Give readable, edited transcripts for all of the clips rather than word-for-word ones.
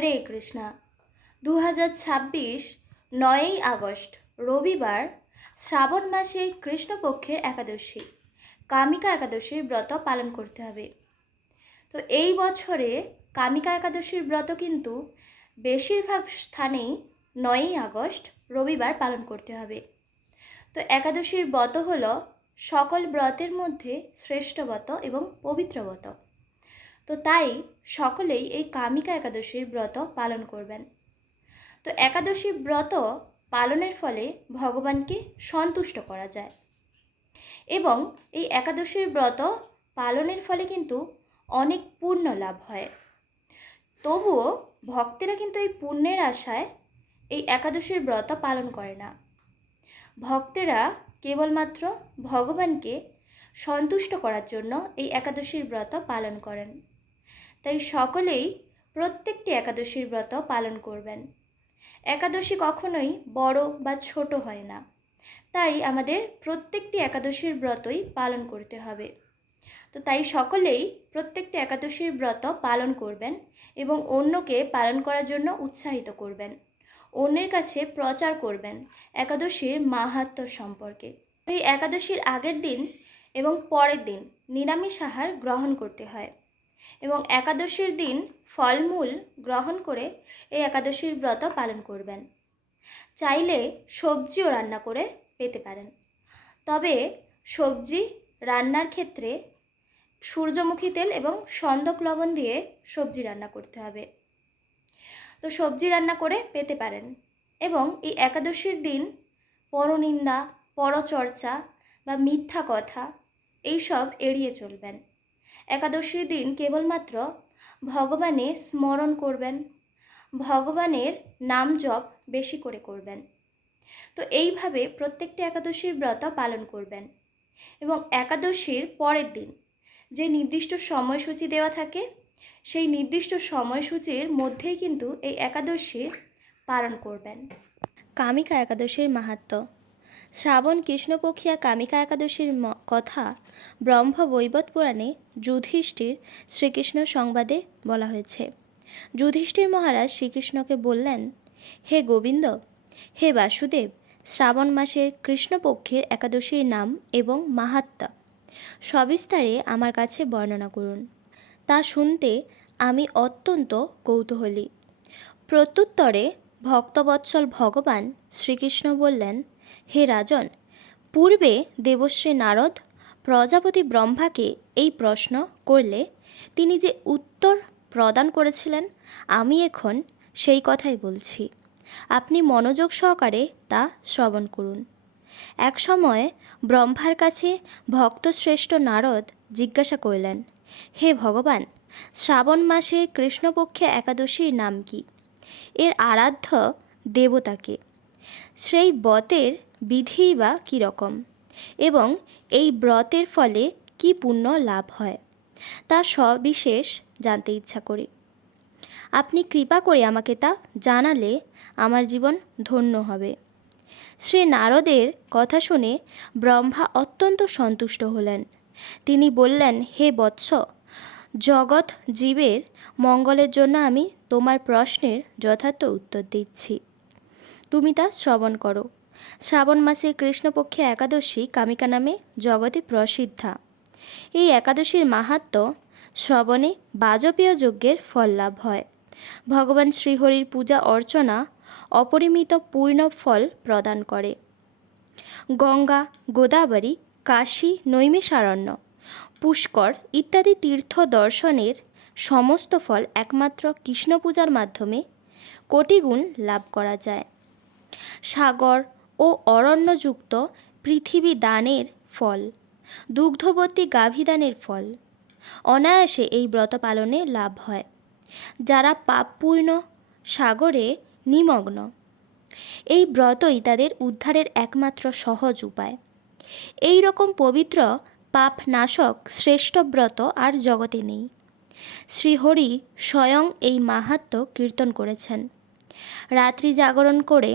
হরে Krishna. 2026 9ই August রবিবার শ্রাবণ মাসে কৃষ্ণপক্ষের একাদশী কামিকা একাদশীর ব্রত পালন করতে হবে। তো এই বছরে কামিকা একাদশীর ব্রত কিন্তু বেশিরভাগ স্থানেই 9ই আগস্ট রবিবার পালন করতে হবে। তো একাদশীর ব্রত হলো সকল ব্রতের মধ্যে শ্রেষ্ঠ ব্রত এবং পবিত্র ব্রত। তো তাই সকলেই এই কামিকা একাদশীর ব্রত পালন করবেন। তো একাদশী ব্রত পালনের ফলে ভগবানকে সন্তুষ্ট করা যায় এবং এই একাদশীর ব্রত পালনের ফলে কিন্তু অনেক পুণ্য লাভ হয়। তবুও ভক্তেরা কিন্তু এই পুণ্যের আশায় এই একাদশীর ব্রত পালন করে না। ভক্তেরা কেবলমাত্র ভগবানকে সন্তুষ্ট করার জন্য এই একাদশীর ব্রত পালন করেন। তাই সকলেই প্রত্যেকটি একাদশীর ব্রত পালন করবেন। একাদশী কখনোই বড় বা ছোট হয় না, তাই আমাদের প্রত্যেকটি একাদশীর ব্রতই পালন করতে হবে। তো তাই সকলেই প্রত্যেকটি একাদশীর ব্রত পালন করবেন এবং অন্যকে পালন করার জন্য উৎসাহিত করবেন, অন্যের কাছে প্রচার করবেন একাদশীর মাহাত্ম্য সম্পর্কে। এই একাদশীর আগের দিন এবং পরের দিন নিরামিষ আহার গ্রহণ করতে হয় এবং একাদশীর দিন ফলমূল গ্রহণ করে এই একাদশীর ব্রত পালন করবেন। চাইলে সবজিও রান্না করে পেতে পারেন, তবে সবজি রান্নার ক্ষেত্রে সূর্যমুখী তেল এবং সন্দক লবণ দিয়ে সবজি রান্না করতে হবে। তো সবজি রান্না করে পেতে পারেন এবং এই একাদশীর দিন পরনিন্দা, পরচর্চা বা মিথ্যা কথা এইসব এড়িয়ে চলবেন। একাদশীর দিন কেবলমাত্র ভগবানের স্মরণ করবেন, ভগবানের নাম জপ বেশি করে করবেন। তো এইভাবে প্রত্যেকটি একাদশীর ব্রত পালন করবেন এবং একাদশীর পরের দিন যে নির্দিষ্ট সময়সূচি দেওয়া থাকে সেই নির্দিষ্ট সময়সূচির মধ্যেই কিন্তু এই একাদশী পালন করবেন। কামিকা একাদশীর মাহাত্ম্য। শ্রাবণ কৃষ্ণপক্ষিয়া কামিকা একাদশীর কথা ব্রহ্ম বৈবত পুরাণে যুধিষ্ঠির শ্রীকৃষ্ণ সংবাদে বলা হয়েছে। যুধিষ্ঠির মহারাজ শ্রীকৃষ্ণকে বললেন, হে গোবিন্দ, হে বাসুদেব, শ্রাবণ মাসের কৃষ্ণপক্ষের একাদশীর নাম এবং মাহাত্ম্য সবিস্তারে আমার কাছে বর্ণনা করুন। তা শুনতে আমি অত্যন্ত কৌতূহলী। প্রত্যুত্তরে ভক্তবৎসল ভগবান শ্রীকৃষ্ণ বললেন, হে রাজন, পূর্বে দেবশ্রী নারদ প্রজাপতি ব্রহ্মাকে এই প্রশ্ন করলে তিনি যে উত্তর প্রদান করেছিলেন, আমি এখন সেই কথাই বলছি। আপনি মনোযোগ সহকারে তা শ্রবণ করুন। এক সময় ব্রহ্মার কাছে ভক্তশ্রেষ্ঠ নারদ জিজ্ঞাসা করলেন, হে ভগবান, শ্রাবণ মাসের কৃষ্ণপক্ষে একাদশীর নাম কি? এর আরাধ্য দেবতাকে? সেই ব্রতের বিধি বা কীরকম এবং এই ব্রতের ফলে কি পুণ্য লাভ হয় তা সবিশেষ জানতে ইচ্ছা করি। আপনি কৃপা করে আমাকে তা জানালে আমার জীবন ধন্য হবে। শ্রী নারদের কথা শুনে ব্রহ্মা অত্যন্ত সন্তুষ্ট হলেন। তিনি বললেন, হে বৎস, জগৎ জীবের মঙ্গলের জন্য আমি তোমার প্রশ্নের যথার্থ উত্তর দিচ্ছি, তুমি তা শ্রবণ করো। শ্রাবণ মাসের কৃষ্ণপক্ষে একাদশী কামিকা নামে জগতে প্রসিদ্ধা। এই একাদশীর মাহাত্ম্য শ্রবণে বাজপেয় যজ্ঞের ফল লাভ হয়। ভগবান শ্রীহরির পূজা অর্চনা অপরিমিত পূর্ণ ফল প্রদান করে। গঙ্গা, গোদাবরী, কাশী, নৈমিষারণ্য, পুষ্কর ইত্যাদি তীর্থ দর্শনের সমস্ত ফল একমাত্র কৃষ্ণ পূজার মাধ্যমে কোটিগুণ লাভ করা যায়। সাগর ও অরণ্যযুক্ত পৃথিবী দানের ফল, দুগ্ধবতী গাভীদানের ফল অনায়াসে এই ব্রত পালনে লাভ হয়। যারা পাপপূর্ণ সাগরে নিমগ্ন, এই ব্রতই তাদের উদ্ধারের একমাত্র সহজ উপায়। এই রকম পবিত্র পাপনাশক শ্রেষ্ঠ ব্রত আর জগতে নেই। শ্রীহরি স্বয়ং এই মাহাত্ম্য কীর্তন করেছেন। রাত্রি জাগরণ করে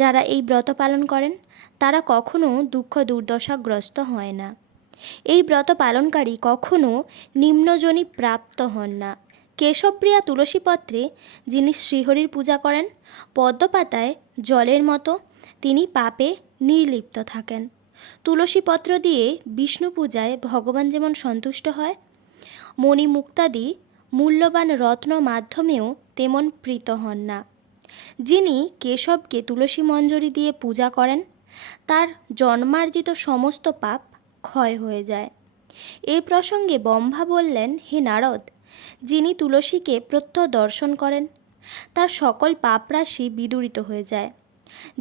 যারা এই ব্রত পালন করেন তারা কখনো দুঃখ দুর্দশাগ্রস্ত হয় না। এই ব্রত পালনকারী কখনো নিম্নজনী প্রাপ্ত হন না, কেশবপ্রিয়া তুলসীপত্রে যিনি শ্রীহরির পূজা করেন, পদ্মপাতায় জলের মতো তিনি পাপে নির্লিপ্ত থাকেন। তুলসীপত্র দিয়ে বিষ্ণু পূজায় ভগবান যেমন সন্তুষ্ট হয়, মণিমুক্তাদি মূল্যবান রত্ন মাধ্যমেও তেমন প্রীত হন না। যিনি কেশবকে তুলসী মঞ্জরি দিয়ে পূজা করেন, তার জন্মার্জিত সমস্ত পাপ ক্ষয় হয়ে যায়। এই প্রসঙ্গে ব্রহ্মা বললেন, হে নারদ, যিনি তুলসীকে প্রত্যহ দর্শন করেন, তার সকল পাপরাশি বিদূরিত হয়ে যায়।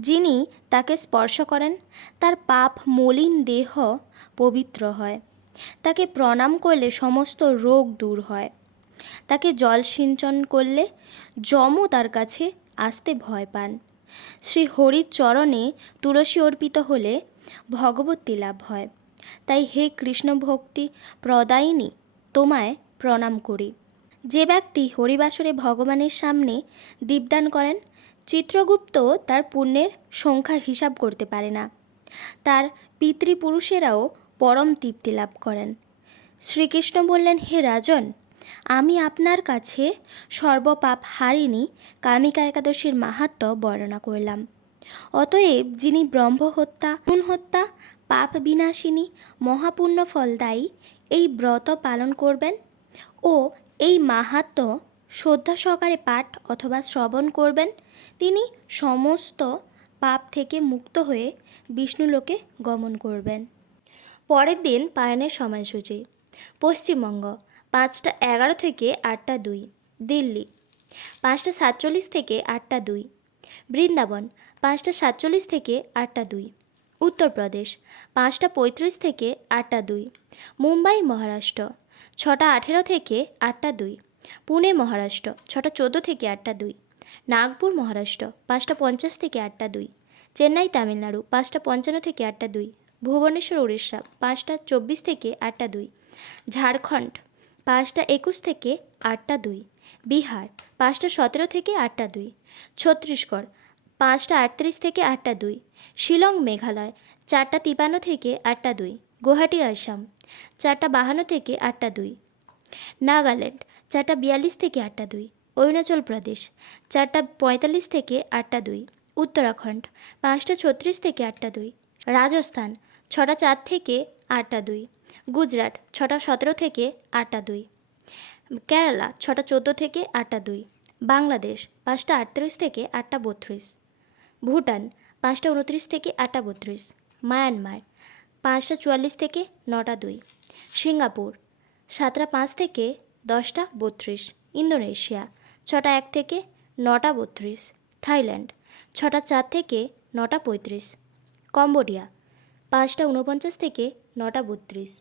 যিনি তাকে স্পর্শ করেন, তার পাপ মলিন দেহ পবিত্র হয়। তাকে প্রণাম করলে সমস্ত রোগ দূর হয়। তাকে জল সিঞ্চন করলে যমও তার কাছে আসতে ভয় পান। শ্রী হরির চরণে তুলসী অর্পিত হলে ভগবতী লাভ হয়। তাই হে কৃষ্ণ ভক্তি প্রদায়িনী, তোমায় প্রণাম করি। যে ব্যক্তি হরিবাসরে ভগবানের সামনে দীপদান করেন, চিত্রগুপ্ত তার পুণ্যের সংখ্যা হিসাব করতে পারে না। তার পিতৃপুরুষেরাও পরম তৃপ্তি লাভ করেন। শ্রীকৃষ্ণ বললেন, হে রাজন, আমি আপনার কাছে সর্বপাপ হারিণী কামিকা একাদশীর মাহাত্ম্য বর্ণনা করলাম। অতএব যিনি ব্রহ্মহত্যা, ভ্রূণ হত্যা, পাপ বিনাশিনী, মহাপুণ্য ফলদায়ী এই ব্রত পালন করবেন ও এই মাহাত্ম্য শ্রদ্ধা সহকারে পাঠ অথবা শ্রবণ করবেন, তিনি সমস্ত পাপ থেকে মুক্ত হয়ে বিষ্ণুলোকে গমন করবেন। পরের দিন পায়নের সময়সূচি। পশ্চিমবঙ্গ 5টা11 থেকে 8টা2, দিল্লি 5টা47 থেকে 8টা2, বৃন্দাবন 5টা47 থেকে 8টা2, উত্তরপ্রদেশ 5টা35 থেকে 8টা2, মুম্বাই মহারাষ্ট্র 6টা18 থেকে 8টা2, পুনে মহারাষ্ট্র 6টা14 থেকে 8টা2, নাগপুর মহারাষ্ট্র 5টা50 থেকে 8টা2, চেন্নাই তামিলনাড়ু 5টা55 থেকে 8টা2, ভুবনেশ্বর উড়িষ্যা 5টা24 থেকে 8টা2, ঝাড়খণ্ড 5টা21 থেকে 8টা2, বিহার 5টা17 থেকে 8টা2, ছত্তিশগড় 5টা38 থেকে 8টা2, শিলং মেঘালয় 4টা53 থেকে 8টা2, গুয়াহাটি আসাম 4টা52 থেকে 8টা2, নাগাল্যান্ড 4টা42 থেকে 8টা2, অরুণাচল প্রদেশ 4টা45 থেকে 8টা2, উত্তরাখণ্ড 5টা36 থেকে 8টা2, রাজস্থান 6টা4 থেকে 8টা2, গুজরাট 6টা17 থেকে 8টা2, কেরালা 6টা14 থেকে 8টা2, বাংলাদেশ 5টা38 থেকে 8টা32, ভুটান 5টা29 থেকে 8টা32, মায়ানমার 5টা44 থেকে 9টা2, সিঙ্গাপুর 7টা5 থেকে 10টা32, ইন্দোনেশিয়া 6টা1 থেকে 9টা32, থাইল্যান্ড 6টা4 থেকে 9টা35, কম্বোডিয়া 5টা49 থেকে 9টা32।